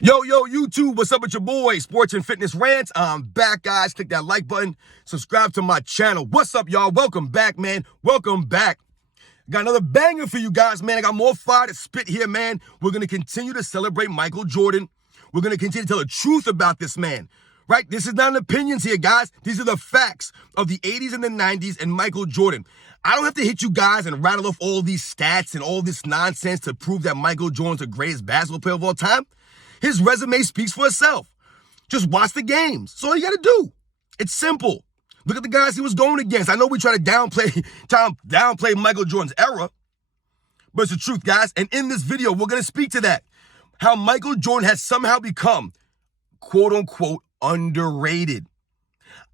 Yo, YouTube, what's up with your boy? Sports and Fitness Rants. I'm back, guys. Click that like button. Subscribe to my channel. What's up, y'all? Welcome back, man. Welcome back. Got another banger for you guys, man. I got more fire to spit here, man. We're going to continue to celebrate Michael Jordan. We're going to continue to tell the truth about this man, right? This is not opinions here, guys. These are the facts of the 80s and the 90s and Michael Jordan. I don't have to hit you guys and rattle off all these stats and all this nonsense to prove that Michael Jordan's the greatest basketball player of all time. His resume speaks for itself. Just watch the games. That's all you got to do. It's simple. Look at the guys he was going against. I know we try to downplay Michael Jordan's era, but it's the truth, guys. And in this video, we're going to speak to that. How Michael Jordan has somehow become, quote unquote, underrated.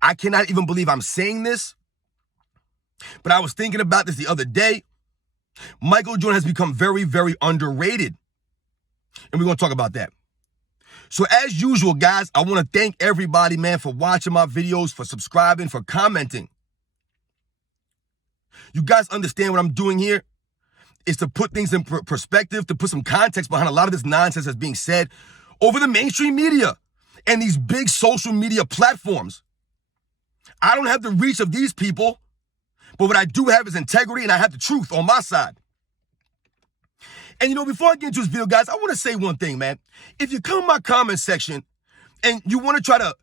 I cannot even believe I'm saying this, but I was thinking about this the other day. Michael Jordan has become very, very underrated. And we're going to talk about that. So as usual, guys, I want to thank everybody, man, for watching my videos, for subscribing, for commenting. You guys understand what I'm doing here? Is to put things in perspective, to put some context behind a lot of this nonsense that's being said over the mainstream media and these big social media platforms. I don't have the reach of these people, but what I do have is integrity, and I have the truth on my side. And, before I get into this video, guys, I want to say one thing, man. If you come in my comment section and you want to try to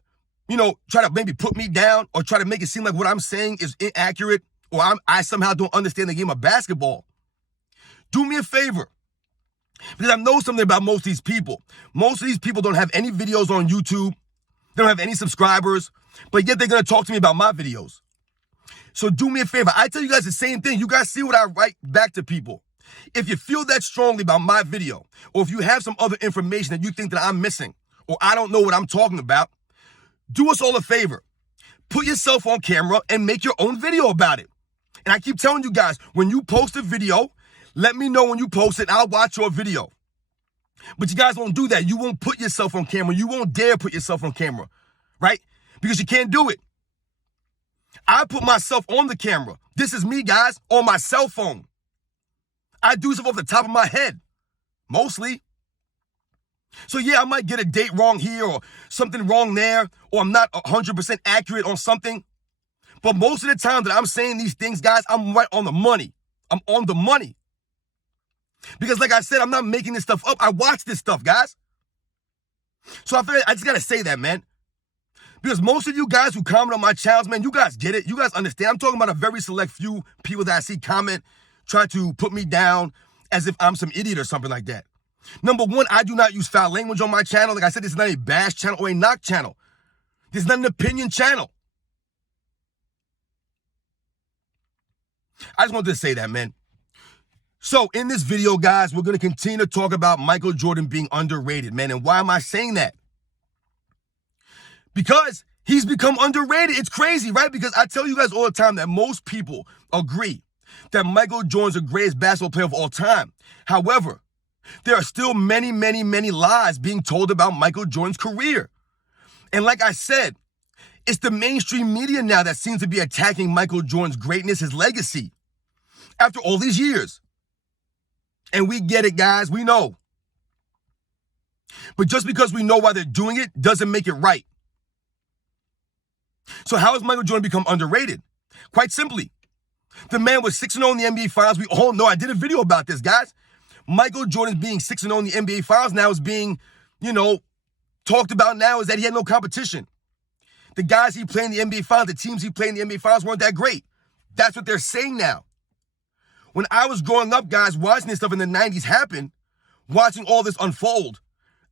maybe put me down or try to make it seem like what I'm saying is inaccurate or I somehow don't understand the game of basketball, do me a favor. Because I know something about most of these people. Most of these people don't have any videos on YouTube. They don't have any subscribers, but yet they're going to talk to me about my videos. So do me a favor. I tell you guys the same thing. You guys see what I write back to people. If you feel that strongly about my video, or if you have some other information that you think that I'm missing, or I don't know what I'm talking about, do us all a favor. Put yourself on camera and make your own video about it. And I keep telling you guys, when you post a video, let me know when you post it, and I'll watch your video. But you guys won't do that. You won't put yourself on camera. You won't dare put yourself on camera, right? Because you can't do it. I put myself on the camera. This is me, guys, on my cell phone. I do stuff off the top of my head, mostly. So yeah, I might get a date wrong here or something wrong there, or I'm not 100% accurate on something. But most of the time that I'm saying these things, guys, I'm right on the money. I'm on the money. Because like I said, I'm not making this stuff up. I watch this stuff, guys. So I just got to say that, man. Because most of you guys who comment on my channels, man, you guys get it. You guys understand. I'm talking about a very select few people that I see comment, try to put me down as if I'm some idiot or something like that. Number one, I do not use foul language on my channel. Like I said, this is not a bash channel or a knock channel. This is not an opinion channel. I just wanted to say that, man. So in this video, guys, we're going to continue to talk about Michael Jordan being underrated, man. And why am I saying that? Because he's become underrated. It's crazy, right? Because I tell you guys all the time that most people agree that Michael Jordan's the greatest basketball player of all time. However, there are still many, many, many lies being told about Michael Jordan's career. And like I said, it's the mainstream media now that seems to be attacking Michael Jordan's greatness, his legacy, after all these years. And we get it, guys. We know. But just because we know why they're doing it doesn't make it right. So how has Michael Jordan become underrated? Quite simply, the man was 6-0 in the NBA Finals. We all know. I did a video about this, guys. Michael Jordan being 6-0 in the NBA Finals now is being, talked about now is that he had no competition. The guys he played in the NBA Finals, the teams he played in the NBA Finals weren't that great. That's what they're saying now. When I was growing up, guys, watching this stuff in the 90s happen, watching all this unfold,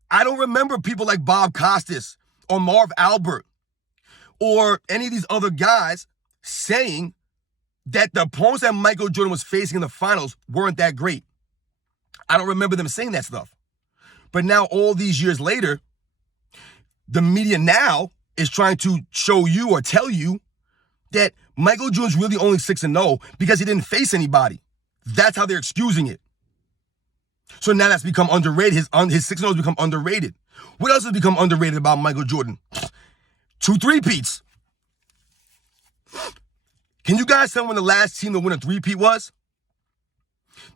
I don't remember people like Bob Costas or Marv Albert or any of these other guys saying that the opponents that Michael Jordan was facing in the finals weren't that great. I don't remember them saying that stuff. But now, all these years later, the media now is trying to show you or tell you that Michael Jordan's really only 6-0 because he didn't face anybody. That's how they're excusing it. So now that's become underrated. His 6-0 has become underrated. What else has become underrated about Michael Jordan? 2 3-peats. Can you guys tell me when the last team to win a 3-peat was?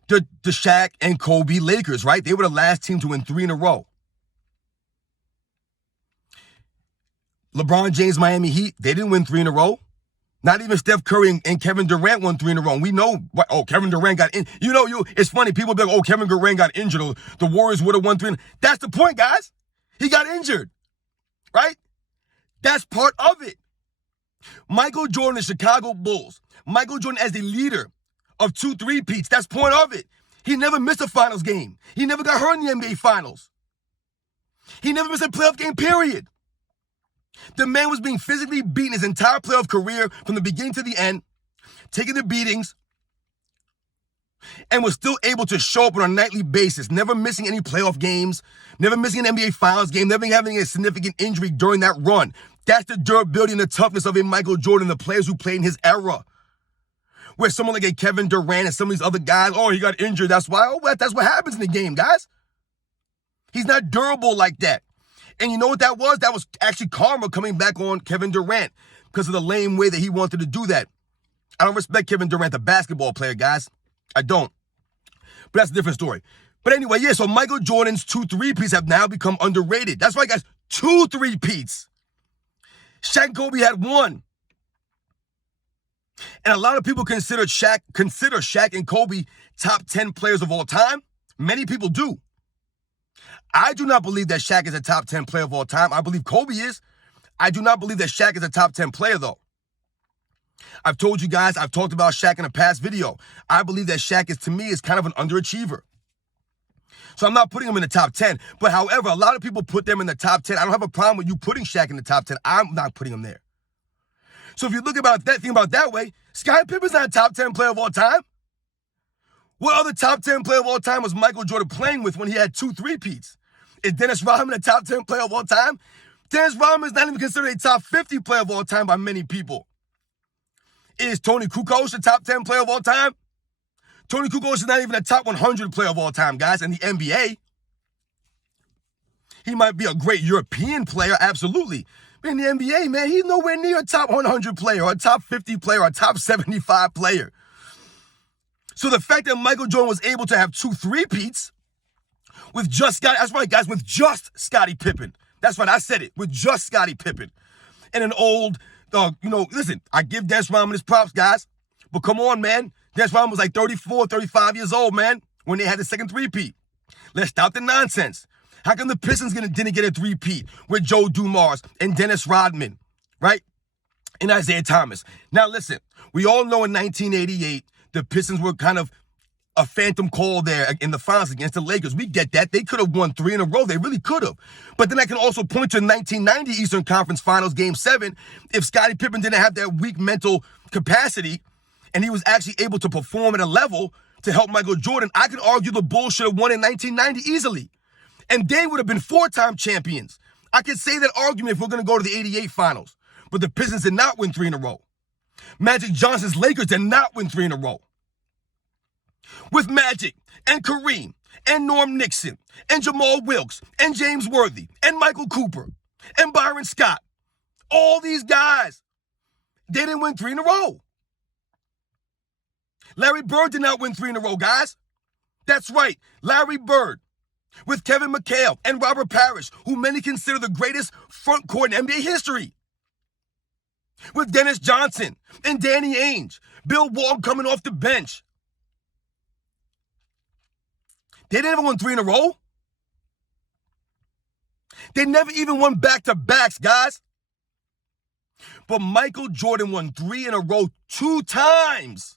The Shaq and Kobe Lakers, right? They were the last team to win 3 in a row. LeBron James, Miami Heat, they didn't win 3 in a row. Not even Steph Curry and Kevin Durant won 3 in a row. And we know, Kevin Durant got in. It's funny. People be like, Kevin Durant got injured. Or the Warriors would have won 3. That's the point, guys. He got injured, right? That's part of it. Michael Jordan, the Chicago Bulls. Michael Jordan as the leader of 2 3-peats. That's point of it. He never missed a finals game. He never got hurt in the NBA finals. He never missed a playoff game, period. The man was being physically beaten his entire playoff career from the beginning to the end, taking the beatings, and was still able to show up on a nightly basis, never missing any playoff games, never missing an NBA finals game, never having a significant injury during that run. That's the durability and the toughness of a Michael Jordan, the players who played in his era. Where someone like a Kevin Durant and some of these other guys, he got injured, that's why. That's what happens in the game, guys. He's not durable like that. And you know what that was? That was actually karma coming back on Kevin Durant because of the lame way that he wanted to do that. I don't respect Kevin Durant, the basketball player, guys. I don't. But that's a different story. But anyway, so Michael Jordan's 2 3-peats have now become underrated. That's right, guys. 2 3-peats. Shaq and Kobe had 1. And a lot of people consider Shaq and Kobe top 10 players of all time. Many people do. I do not believe that Shaq is a top 10 player of all time. I believe Kobe is. I do not believe that Shaq is a top 10 player, though. I've told you guys, I've talked about Shaq in a past video. I believe that Shaq to me, is kind of an underachiever. So I'm not putting him in the top 10. But however, a lot of people put them in the top 10. I don't have a problem with you putting Shaq in the top 10. I'm not putting him there. So if you think about that way, Scottie Pippen's not a top 10 player of all time. What other top 10 player of all time was Michael Jordan playing with when he had 2 3-peats? Is Dennis Rodman a top 10 player of all time? Dennis Rodman is not even considered a top 50 player of all time by many people. Is Tony Kukoc a top 10 player of all time? Tony Kukoc is not even a top 100 player of all time, guys, in the NBA. He might be a great European player, absolutely. But in the NBA, man, he's nowhere near a top 100 player or a top 50 player or a top 75 player. So the fact that Michael Jordan was able to have 2 3-peats with just Scottie, that's right, guys, with just Scottie Pippen. That's right, I said it, with just Scottie Pippen. And an old, listen, I give Dennis Rodman his props, guys. But come on, man. Dennis Rodman was like 34, 35 years old, man, when they had the second 3-peat. Let's stop the nonsense. How come the Pistons didn't get a 3-peat with Joe Dumars and Dennis Rodman, right? And Isaiah Thomas. Now, listen, we all know in 1988, the Pistons were kind of a phantom call there in the finals against the Lakers. We get that. They could have won 3 in a row. They really could have. But then I can also point to 1990 Eastern Conference Finals Game 7. If Scottie Pippen didn't have that weak mental capacity and he was actually able to perform at a level to help Michael Jordan, I could argue the Bulls should have won in 1990 easily. And they would have been 4-time champions. I could say that argument if we're going to go to the 88 finals. But the Pistons did not win 3 in a row. Magic Johnson's Lakers did not win 3 in a row. With Magic and Kareem and Norm Nixon and Jamal Wilkes and James Worthy and Michael Cooper and Byron Scott, all these guys, they didn't win 3 in a row. Larry Bird did not win 3 in a row, guys. That's right, Larry Bird. With Kevin McHale and Robert Parrish, who many consider the greatest front court in NBA history. With Dennis Johnson and Danny Ainge, Bill Walton coming off the bench. They never won 3 in a row. They never even won back-to-backs, guys. But Michael Jordan won 3 in a row 2 times.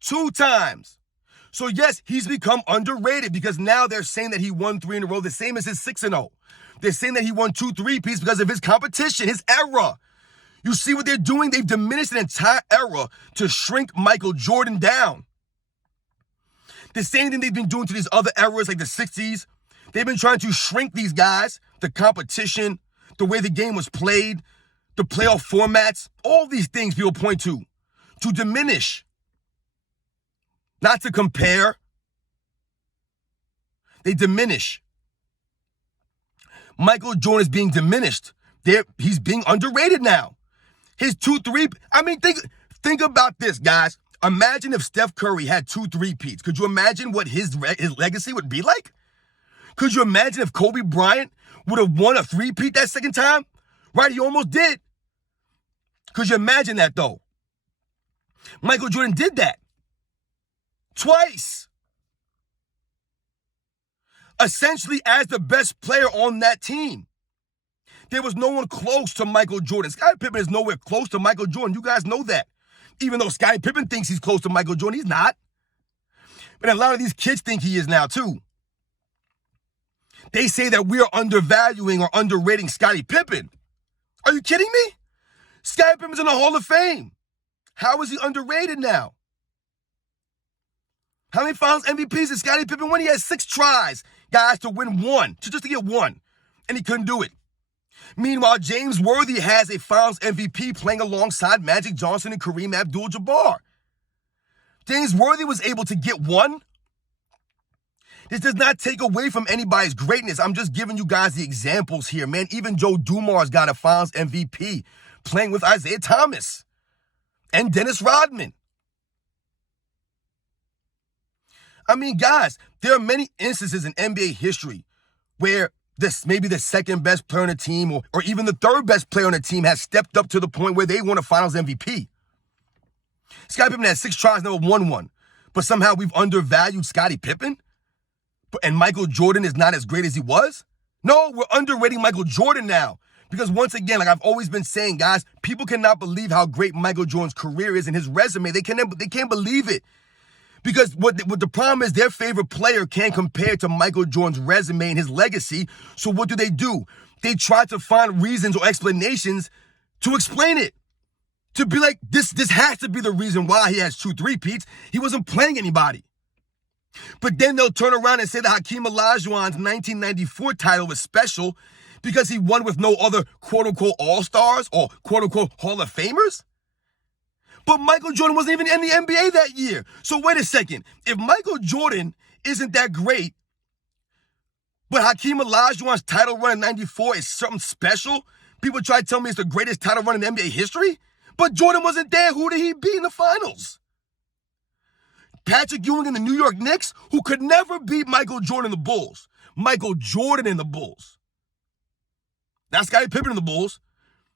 2 times. So yes, he's become underrated because now they're saying that he won 3 in a row, the same as his 6-0. They're saying that he won 2 3-peats because of his competition, his era. You see what they're doing? They've diminished an entire era to shrink Michael Jordan down. The same thing they've been doing to these other eras like the 60s. They've been trying to shrink these guys, the competition, the way the game was played, the playoff formats, all these things people point to diminish. Not to compare. They diminish. Michael Jordan is being diminished. He's being underrated now. His 2 3, I mean, think about this, guys. Imagine if Steph Curry had 2 3-peats. Could you imagine what his legacy would be like? Could you imagine if Kobe Bryant would have won a 3-peat that second time? Right? He almost did. Could you imagine that, though? Michael Jordan did that. Twice. Essentially as the best player on that team. There was no one close to Michael Jordan. Scottie Pippen is nowhere close to Michael Jordan. You guys know that. Even though Scottie Pippen thinks he's close to Michael Jordan, he's not. But a lot of these kids think he is now, too. They say that we are undervaluing or underrating Scottie Pippen. Are you kidding me? Scottie Pippen's in the Hall of Fame. How is he underrated now? How many Finals MVPs did Scottie Pippen win? He had 6 tries, guys, to win one, just to get one, and he couldn't do it. Meanwhile, James Worthy has a Finals MVP playing alongside Magic Johnson and Kareem Abdul-Jabbar. James Worthy was able to get one. This does not take away from anybody's greatness. I'm just giving you guys the examples here, man. Even Joe Dumars got a Finals MVP playing with Isaiah Thomas and Dennis Rodman. I mean, guys, there are many instances in NBA history where this maybe the second best player on the team or even the third best player on the team has stepped up to the point where they won a Finals MVP. Scottie Pippen had 6 tries, never won one. But somehow we've undervalued Scottie Pippen? And Michael Jordan is not as great as he was? No, we're underrating Michael Jordan now. Because once again, like I've always been saying, guys, people cannot believe how great Michael Jordan's career is and his resume. They can't believe it. Because what the problem is, their favorite player can't compare to Michael Jordan's resume and his legacy. So what do? They try to find reasons or explanations to explain it. To be like, this has to be the reason why he has 2 3-peats. He wasn't playing anybody. But then they'll turn around and say that Hakeem Olajuwon's 1994 title was special because he won with no other quote-unquote all-stars or quote-unquote Hall of Famers. But Michael Jordan wasn't even in the NBA that year. So wait a second. If Michael Jordan isn't that great, but Hakeem Olajuwon's title run in 94 is something special, people try to tell me it's the greatest title run in NBA history, but Jordan wasn't there. Who did he beat in the finals? Patrick Ewing in the New York Knicks, who could never beat Michael Jordan in the Bulls. Michael Jordan in the Bulls. Not Scottie Pippen in the Bulls.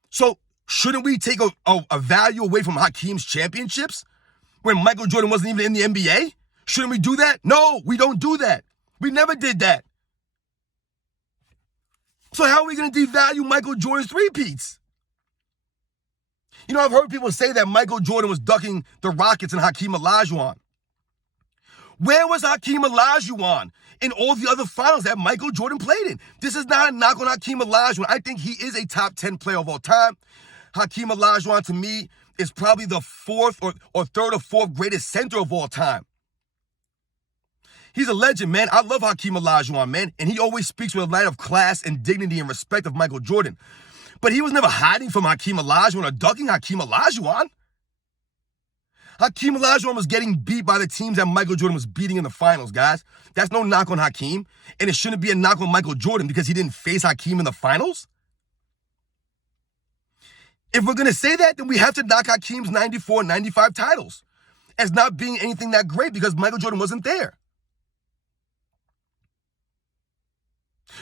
So shouldn't we take a value away from Hakeem's championships when Michael Jordan wasn't even in the NBA? Shouldn't we do that? No, we don't do that. We never did that. So how are we going to devalue Michael Jordan's 3-peats? You know, I've heard people say that Michael Jordan was ducking the Rockets and Hakeem Olajuwon. Where was Hakeem Olajuwon in all the other finals that Michael Jordan played in? This is not a knock on Hakeem Olajuwon. I think he is a top 10 player of all time. Hakeem Olajuwon, to me, is probably the 4th or 3rd or 4th greatest center of all time. He's a legend, man. I love Hakeem Olajuwon, man. And he always speaks with a light of class and dignity and respect of Michael Jordan. But he was never hiding from Hakeem Olajuwon or ducking Hakeem Olajuwon. Hakeem Olajuwon was getting beat by the teams that Michael Jordan was beating in the finals, guys. That's no knock on Hakeem. And it shouldn't be a knock on Michael Jordan because he didn't face Hakeem in the finals. If we're going to say that, then we have to knock Hakeem's 94, 95 titles as not being anything that great because Michael Jordan wasn't there.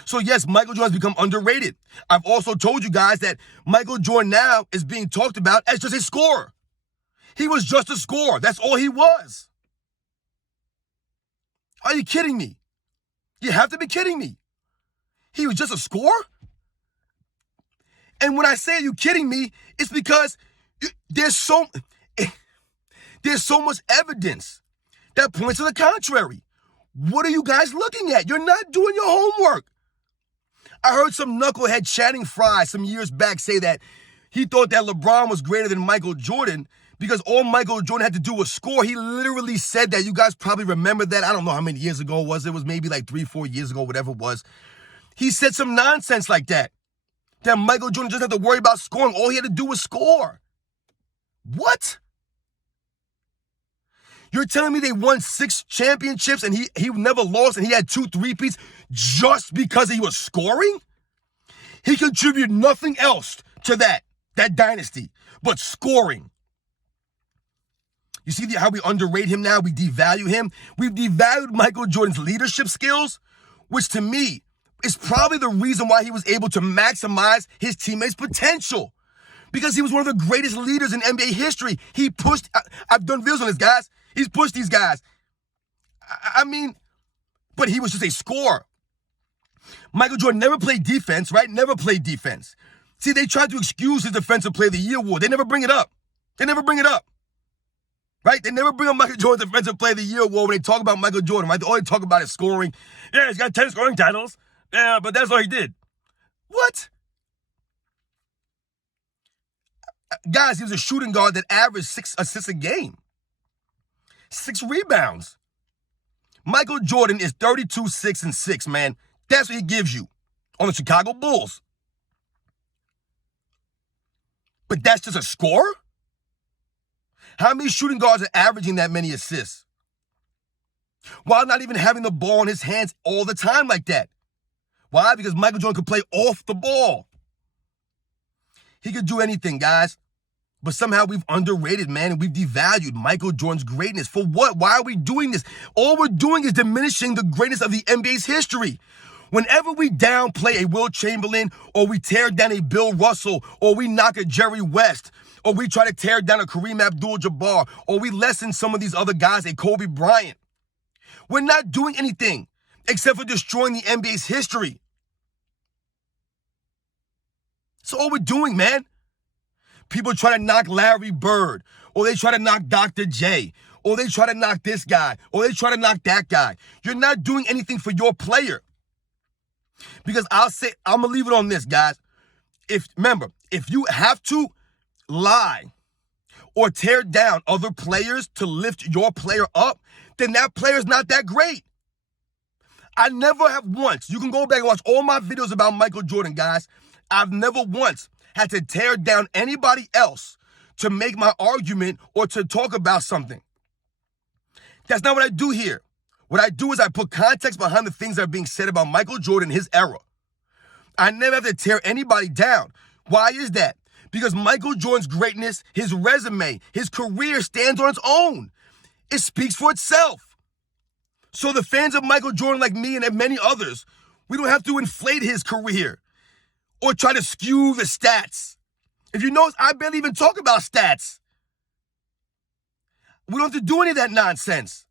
So yes, Michael Jordan's become underrated. I've also told you guys that Michael Jordan now is being talked about as just a scorer. He was just a scorer. That's all he was. Are you kidding me? You have to be kidding me. He was just a scorer? And when I say, are you kidding me, it's because there's so much evidence that points to the contrary. What are you guys looking at? You're not doing your homework. I heard some knucklehead Channing Frye some years back say that he thought that LeBron was greater than Michael Jordan because all Michael Jordan had to do was score. He literally said that. You guys probably remember that. I don't know how many years ago it was. It was maybe like 3-4 years ago, whatever it was. He said some nonsense like that. That Michael Jordan just had to worry about scoring. All he had to do was score. What? You're telling me they won 6 championships and he never lost and he had 2 3-peats just because he was scoring? He contributed nothing else to that dynasty but scoring. You see how we underrate him now? We devalue him. We've devalued Michael Jordan's leadership skills, which to me, is probably the reason why he was able to maximize his teammates' potential. Because he was one of the greatest leaders in NBA history. He pushed, I've done videos on this, guys. He's pushed these guys. I mean, but he was just a scorer. Michael Jordan never played defense, right? Never played defense. See, they tried to excuse his Defensive Player of the Year award. They never bring it up. They never bring it up. Right? They never bring up Michael Jordan's Defensive Player of the Year award when they talk about Michael Jordan, right? All they talk about is scoring. Yeah, he's got 10 scoring titles. Yeah, but that's all he did. What? Guys, he was a shooting guard that averaged 6 assists a game. 6 rebounds. Michael Jordan is 32, 6, and 6, man. That's what he gives you on the Chicago Bulls. But that's just a scorer? How many shooting guards are averaging that many assists? While not even having the ball in his hands all the time like that. Why? Because Michael Jordan could play off the ball. He could do anything, guys. But somehow we've underrated, man, and we've devalued Michael Jordan's greatness. For what? Why are we doing this? All we're doing is diminishing the greatness of the NBA's history. Whenever we downplay a Wilt Chamberlain, or we tear down a Bill Russell, or we knock a Jerry West, or we try to tear down a Kareem Abdul-Jabbar, or we lessen some of these other guys, a Kobe Bryant, we're not doing anything except for destroying the NBA's history. That's all we're doing, man. People try to knock Larry Bird, or they try to knock Dr. J, or they try to knock this guy, or they try to knock that guy. You're not doing anything for your player. Because I'm going to leave it on this, guys. Remember, if you have to lie or tear down other players to lift your player up, then that player's not that great. I never have once, you can go back and watch all my videos about Michael Jordan, guys. I've never once had to tear down anybody else to make my argument or to talk about something. That's not what I do here. What I do is I put context behind the things that are being said about Michael Jordan, his era. I never have to tear anybody down. Why is that? Because Michael Jordan's greatness, his resume, his career stands on its own. It speaks for itself. So the fans of Michael Jordan like me and many others, we don't have to inflate his career or try to skew the stats. If you notice, I barely even talk about stats. We don't have to do any of that nonsense.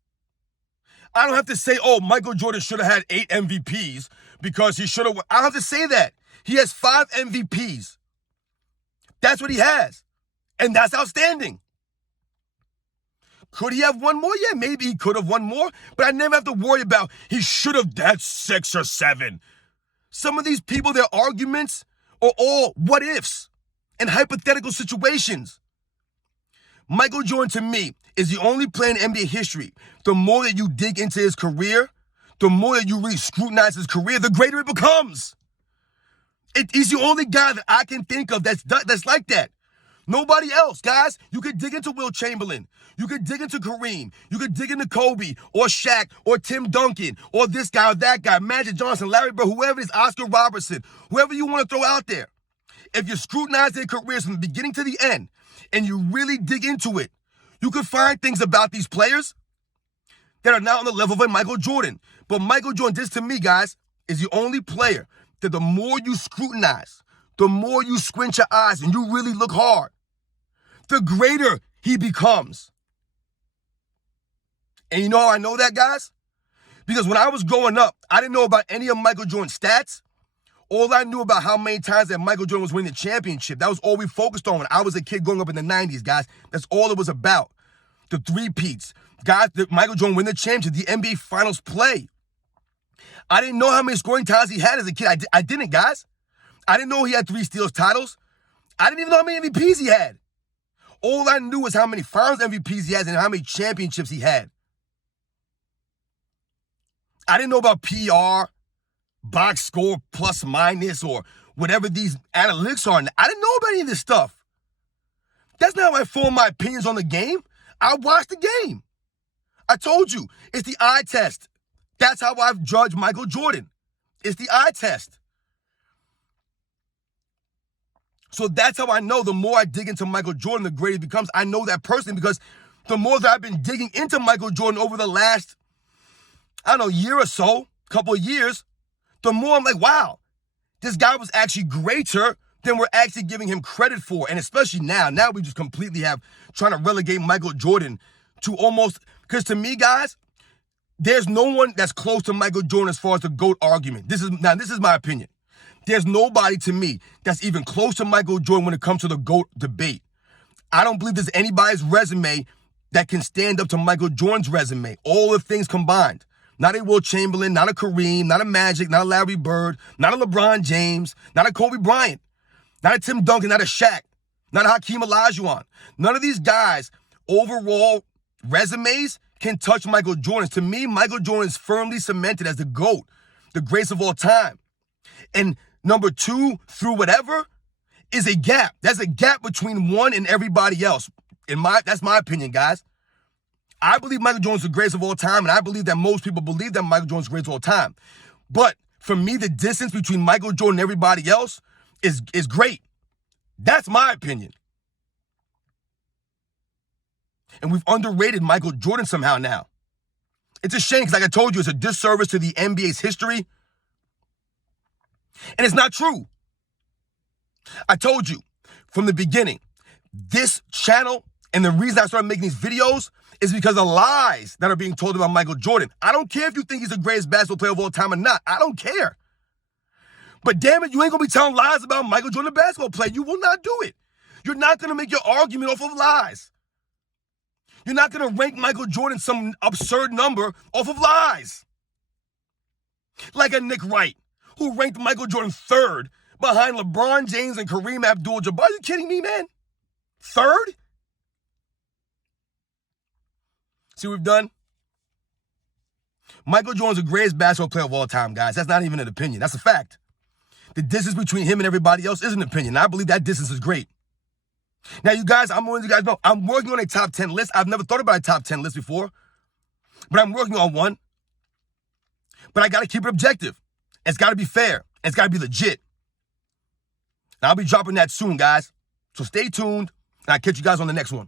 I don't have to say, oh, Michael Jordan should have had 8 MVPs because he should have. I don't have to say that. He has 5 MVPs. That's what he has. And that's outstanding. Could he have won more? Yeah, maybe he could have won more. But I never have to worry about he should have had 6 or 7. Some of these people, their arguments are all what ifs and hypothetical situations. Michael Jordan, to me, is the only player in NBA history. The more that you dig into his career, the more that you really scrutinize his career, the greater it becomes. He's the only guy that I can think of that's like that. Nobody else, guys. You could dig into Wilt Chamberlain. You could dig into Kareem. You could dig into Kobe or Shaq or Tim Duncan or this guy or that guy, Magic Johnson, Larry Bird, whoever it is, Oscar Robertson, whoever you want to throw out there. If you scrutinize their careers from the beginning to the end and you really dig into it, you could find things about these players that are not on the level of a Michael Jordan. But Michael Jordan, this to me, guys, is the only player that the more you scrutinize, the more you squint your eyes and you really look hard, the greater he becomes. And you know how I know that, guys? Because when I was growing up, I didn't know about any of Michael Jordan's stats. All I knew about how many times that Michael Jordan was winning the championship. That was all we focused on when I was a kid growing up in the 90s, guys. That's all it was about. The three-peats. Guys, Michael Jordan win the championship, the NBA Finals play. I didn't know how many scoring titles he had as a kid. I didn't, guys. I didn't know he had 3 steals titles. I didn't even know how many MVPs he had. All I knew was how many Finals MVPs he has and how many championships he had. I didn't know about PR, box score, plus, minus, or whatever these analytics are. I didn't know about any of this stuff. That's not how I form my opinions on the game. I watched the game. I told you, it's the eye test. That's how I've judged Michael Jordan. It's the eye test. So that's how I know the more I dig into Michael Jordan, the greater he becomes. I know that personally because the more that I've been digging into Michael Jordan over the last, year or so, couple of years, the more I'm like, wow, this guy was actually greater than we're actually giving him credit for. And especially now we just completely have trying to relegate Michael Jordan to almost, because to me, guys, there's no one that's close to Michael Jordan as far as the GOAT argument. This is my opinion. There's nobody to me that's even close to Michael Jordan when it comes to the GOAT debate. I don't believe there's anybody's resume that can stand up to Michael Jordan's resume. All the things combined. Not a Wilt Chamberlain, not a Kareem, not a Magic, not a Larry Bird, not a LeBron James, not a Kobe Bryant, not a Tim Duncan, not a Shaq, not a Hakeem Olajuwon. None of these guys' overall resumes can touch Michael Jordan's. To me, Michael Jordan is firmly cemented as the GOAT, the greatest of all time. And number 2, through whatever, is a gap. There's a gap between one and everybody else. That's my opinion, guys. I believe Michael Jordan's the greatest of all time, and I believe that most people believe that Michael Jordan's the greatest of all time. But for me, the distance between Michael Jordan and everybody else is great. That's my opinion. And we've underrated Michael Jordan somehow now. It's a shame because, like I told you, it's a disservice to the NBA's history. And it's not true. I told you from the beginning, this channel and the reason I started making these videos is because of lies that are being told about Michael Jordan. I don't care if you think he's the greatest basketball player of all time or not. I don't care. But damn it, you ain't going to be telling lies about Michael Jordan, the basketball player. You will not do it. You're not going to make your argument off of lies. You're not going to rank Michael Jordan some absurd number off of lies. Like a Nick Wright, who ranked Michael Jordan 3rd behind LeBron James and Kareem Abdul-Jabbar. Are you kidding me, man? 3rd? See what we've done? Michael Jordan's the greatest basketball player of all time, guys. That's not even an opinion. That's a fact. The distance between him and everybody else is an opinion. I believe that distance is great. Now, you guys, I'm letting you guys know, I'm working on a top 10 list. I've never thought about a top 10 list before, but I'm working on one. But I got to keep it objective. It's got to be fair. It's got to be legit. And I'll be dropping that soon, guys. So stay tuned, and I'll catch you guys on the next one.